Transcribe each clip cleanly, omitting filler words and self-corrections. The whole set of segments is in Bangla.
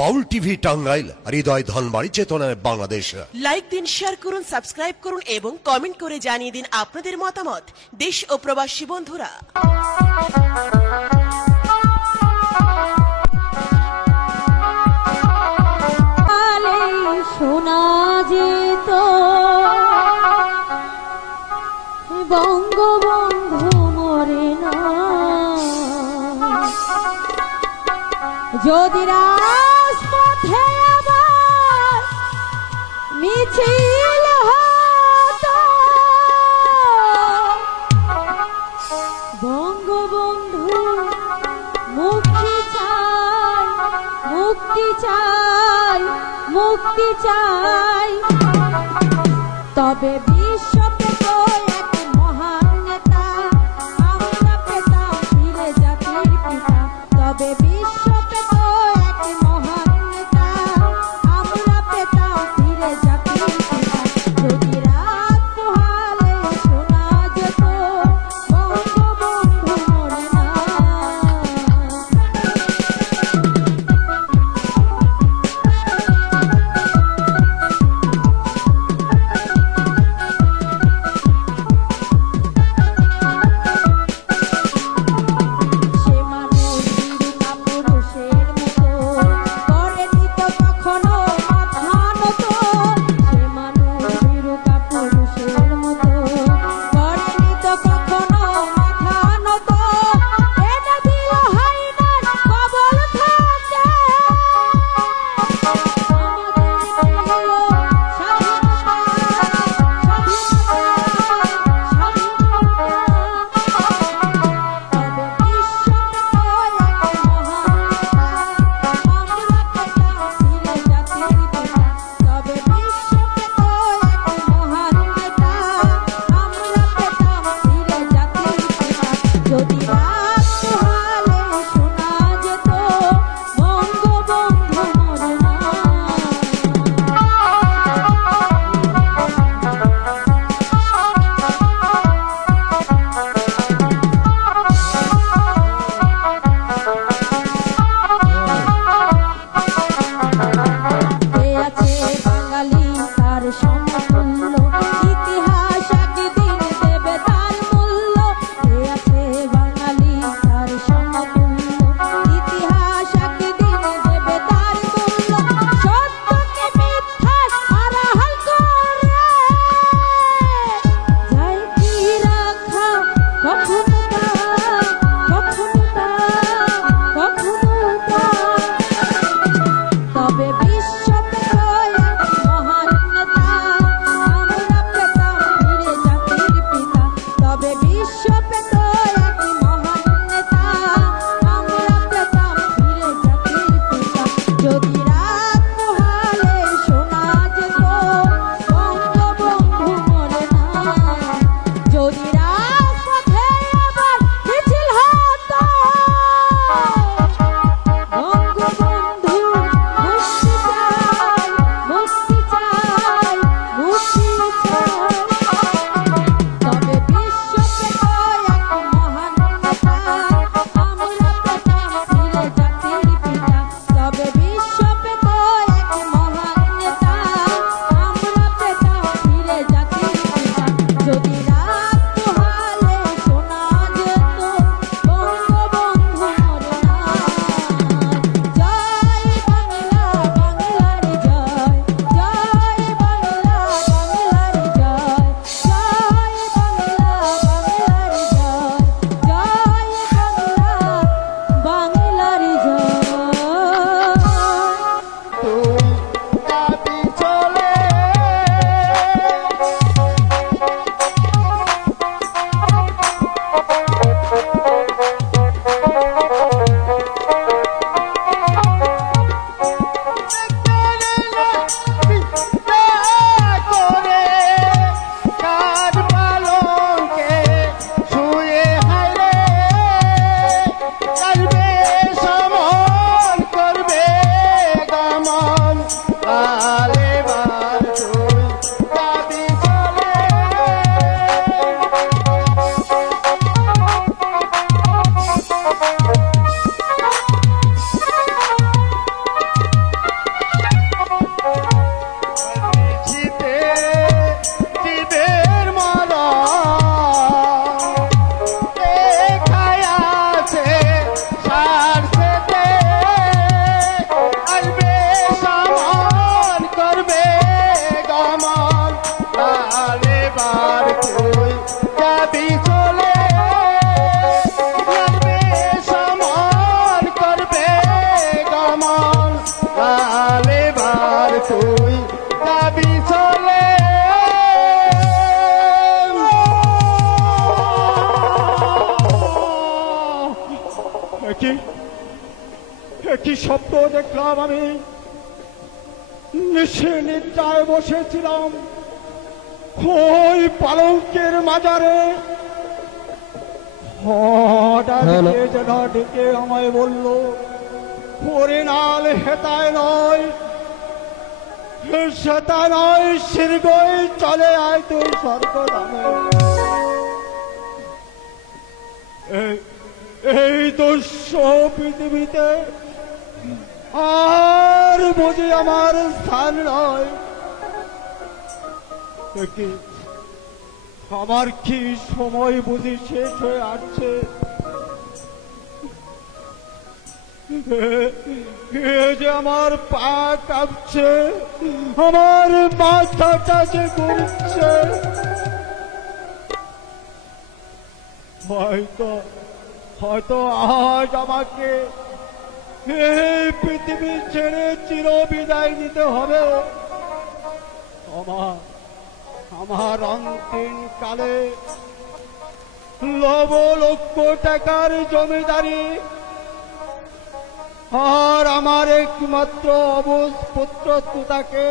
বাউল টিভি টাঙ্গাইল, হৃদয় ধনবাড়ি, চেতনায় বাংলাদেশ। লাইক দিন, শেয়ার করুন, সাবস্ক্রাইব করুন এবং কমেন্ট করে জানিয়ে দিন আপনাদের মতামত। দেশ ও প্রবাসী বন্ধুরা, শোনা যেত বঙ্গবন্ধু মরে না, যদি রাজপথে আবার মিছিল হতো, বঙ্গবন্ধু মুক্তি চাই, মুক্তি চাই, মুক্তি চাই। তবে বিশ্ব পেত এক মহান নেতা, আমরা পেতাম ফিরে জাতির পিতা। তবে বিশ্ব পেত এক মহান নেতা, আমরা পেতাম ফিরে জাতির পিতা। যদি রাত পোহালে শোনা যেত বঙ্গবন্ধু মরে না। প্রাণ লালে বার তুই যাবি চলে একই শব্দ দেখলাম আমি নিশে নিদ্রায় বসেছিলাম ওই পালঙ্কের মাজারে হঠাৎ কে যেন ডেকে আমায় বলল হরিনাল হেতায় নয় সেটা নয় শীর্ঘই চলে আয় তুই স্বর্গধামে এই দস্য পৃথিবীতে আর বুঝি আমার স্থান নয় আমার কি সময় বুঝি শেষ হয়ে আসছে যে আমার পা কাঁপছে আমার মাথাটা যে ঘুরছে হয়তো আজ আমাকে এই পৃথিবী ছেড়ে চির বিদায় দিতে হবে আমার অন্তিম কালে লক্ষ টাকার জমিদারি আর আমার একমাত্র অবুঝ পুত্র তুতাকে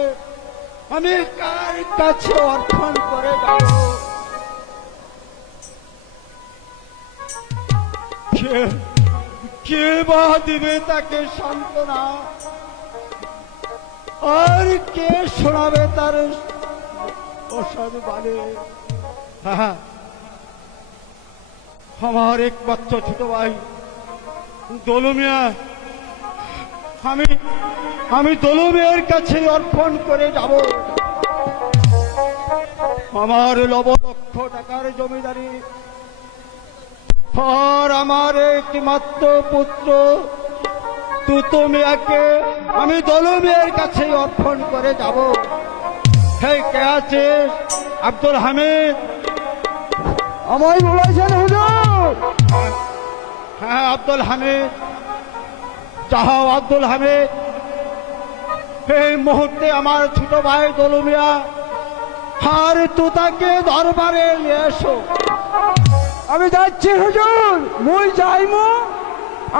আমি কার কাছে অর্পণ করে যাব কে বা দিবে তাকে সান্ত্বনা আর কে শোনাবে তার অসাধ বাণী আমার একমাত্র ছোট ভাই দলু মিয়া আমি দলু মিয়ার কাছে অর্পণ করে যাব আমার লক্ষ টাকার জমিদারি আর আমার একমাত্র পুত্র তুতো মিয়াকে আমি দলু মিয়ার কাছে অর্পণ করে যাব কে আছে আব্দুল হামিদ আমায় বলেছেন হুজুর হ্যাঁ আব্দুল হামিদ চাহাও আব্দুল হামিদ এই মুহূর্তে আমার ছোট ভাই দলু মিয়া আর তুতাকে দরবারে নিয়ে এসো আমি যাচ্ছি হুজুর মুই যাইমু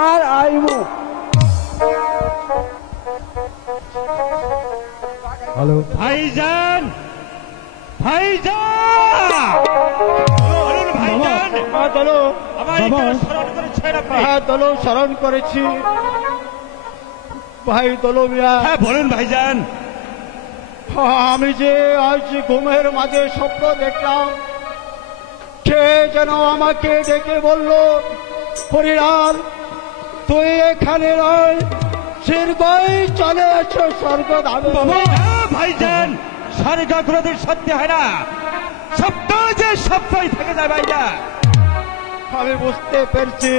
আর আইমু হ্যালো ভাইজান স্মরণ করেছি ভাই দলু মিয়া হ্যাঁ বলুন ভাইজান আমি যে আজ ঘুমের মাঝে স্বপ্ন দেখলাম কে যেন আমাকে ডেকে বলল হরিলাল তুই এখানে নয় শীঘ্রই চলে এসো স্বর্গধামে ভাইজান স্বর্গ কোনদিন সত্যি হয় না স্বপ্ন যে স্বপ্নই থেকে যায় ভাইজান আমি বুঝতে পেরেছি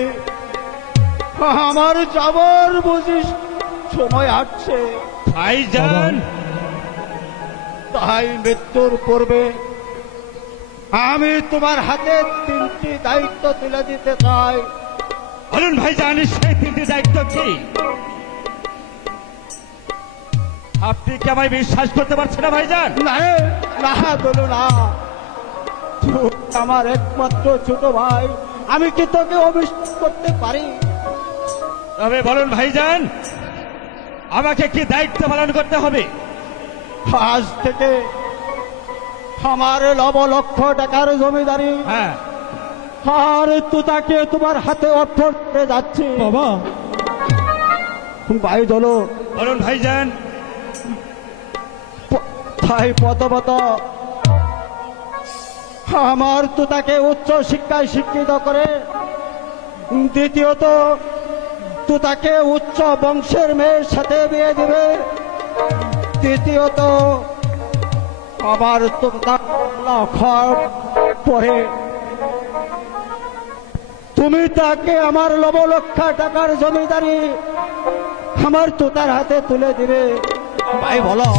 আমার যাবার বুঝি সময় আসছে ভাইজান তাই মৃত্যুর পূর্বে আমি তোমার হাতে 3টি দায়িত্ব তুলে দিতে চাই বলুন ভাইজান সেই 3টি দায়িত্ব কি আপনি কি আমায় বিশ্বাস করতে পারছেন না ভাইজান না বলো না আমার একমাত্র ছোট ভাই আমি কি তোকে অবিশ্বাস করতে পারি তবে বলুন ভাইজান আমাকে কি দায়িত্ব পালন করতে হবে আজ থেকে আমার লক্ষ টাকার জমিদারি হ্যাঁ আর তুতাকে তোমার হাতে অর্পণ করে যাচ্ছি বাবা ভাই দলো বলুন ভাইজান ভাই প্রথমত আমার তুতাকে উচ্চ শিক্ষায় শিক্ষিত করে দ্বিতীয়ত তুতাকে উচ্চ বংশের মেয়ের সাথে বিয়ে দিবে তৃতীয়ত আমার পরে তুমি তাকে আমার লক্ষ টাকার জমিদারি আমার তুতার হাতে তুলে দিবে ভাই বলো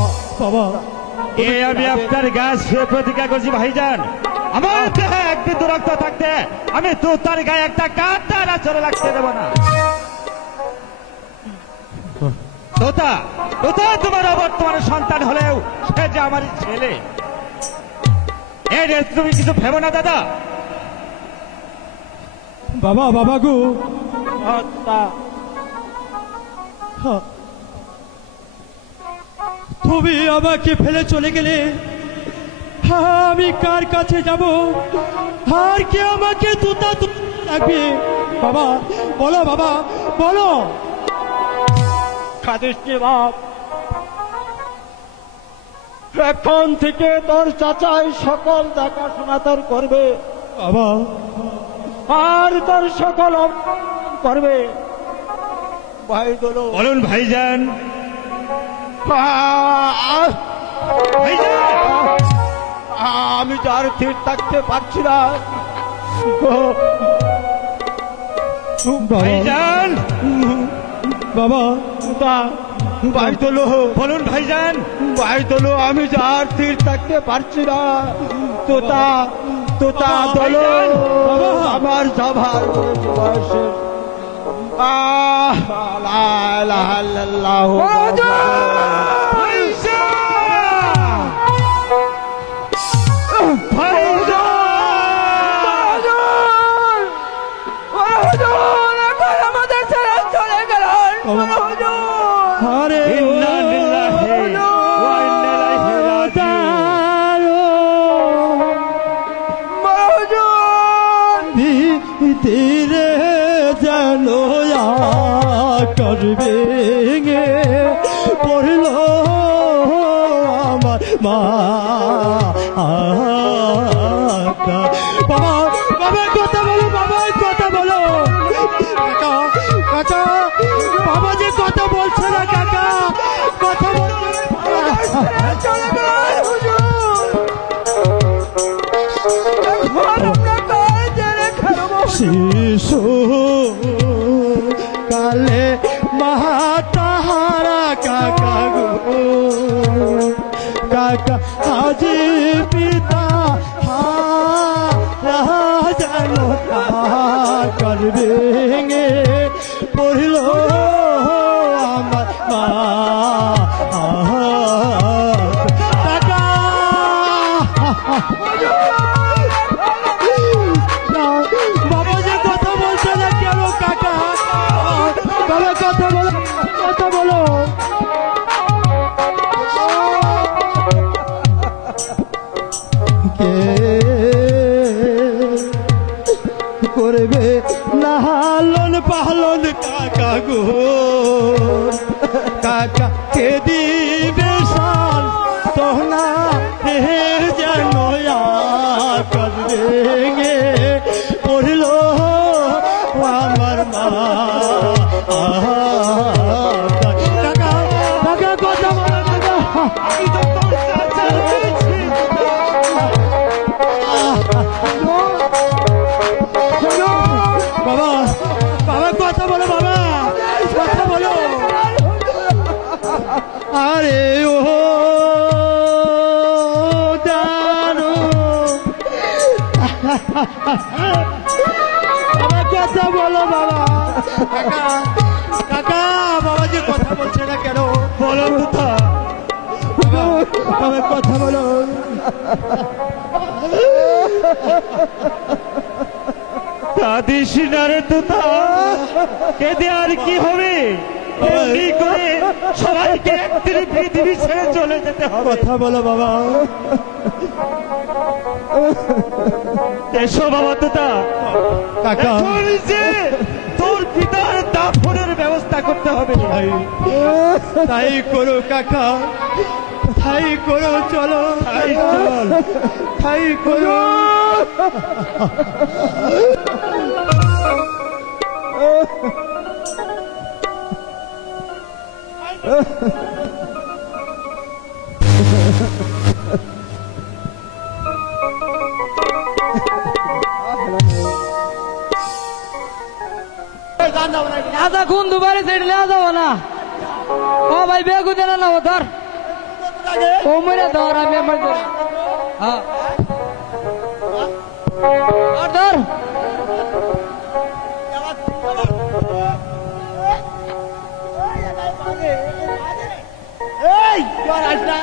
বাবা আমি আপনার গাছ প্রতিজ্ঞা করছি ভাইজান আমার দেহে এক বিন্দু রক্ত থাকতে আমি তো তার গায়ে একটা কাঁটা চলে লাগতে দেব না তোতা তোতা তোমার অবর্তমানে সন্তান হলেও সে যে আমার ছেলে, এই রে তুমি কিছু ভেবো না দাদা। বাবা, বাবা গো, তুমি আমাকে ফেলে চলে গেলে আমি কার কাছে যাব? আর কে আমাকে তুতা রাখবে? বাবা বলো, বাবা বলো। কাঁদিস নি বাপ, এখন থেকে তোর চাচাই সকল দেখাশোনা তোর করবে বাবা, আর তোর সকল করবে। ভাই বলো। বলুন ভাইজান। ভাইজান আমি যার স্থির থাকতে পারছি না। ভাইজান বাবা, ভাই তোলো। বলুন ভাইজান। ভাই তোলো, আমি যার স্থির থাকতে পারছি না। তোতা তোতা তোলো, আমার যাবার বয়সে। লা ইলাহা ইল্লাল্লাহ। আরে ইন্না লিল্লাহি ওয়া ইন্না ইলাইহি রাজিউন। ধীরে যেন করবে গে পড়ল আমার মা। বাবা, বাবা কথা বলো, বাবা কথা বলো। কাকা, কাকা, বাবা যে কথা বলছে না কাকা, কথা বলছে শিশু কালে মাতাহারা কাকা গো, কাকা আজি পিতা যেন করবে গে পড়ল আমার মা। কাকা বাবা যে কথা বলছে না কেন কাকা? বাবা কথা বলো, কথা বলো। কে করবে লালন পালন কাকা গো? কাকা কে দিবে সাল তোহনা যেন করবে গে পড়ল আমার মা। কাকা, কাকা কথা বলো বাবা, বাবা কথা বলো, বাবা কথা বলো। আরে ও জানো, বাবা কথা বলো বাবা। কাকা, কাকা, বাবা যে কথা বলছে না কেন? বলো তোতা। বাবা, বাবা কথা বলো। কাঁদিস না রে তোতা, কেঁদে আর কি হবে? এমনি করে সবাইকে একদিন পৃথিবী ছেড়ে চলে যেতে হবে। কথা বলো বাবা। এসো বাবা তোতা। কাকা, এখন যে তোর পিতার দাফনের ব্যবস্থা করতে হবে। তাই করো কাকা, তাই করো, চলো তাই চল। তাই করো। আদা কোন দুবারে সেটা নেওয়া যাবো না। ও ভাই বেগু দেনা না, ও ধর, ও মেরে ধর, আমি আমার ধর। হ্যাঁ ধর, ধর। তুই আর আসনা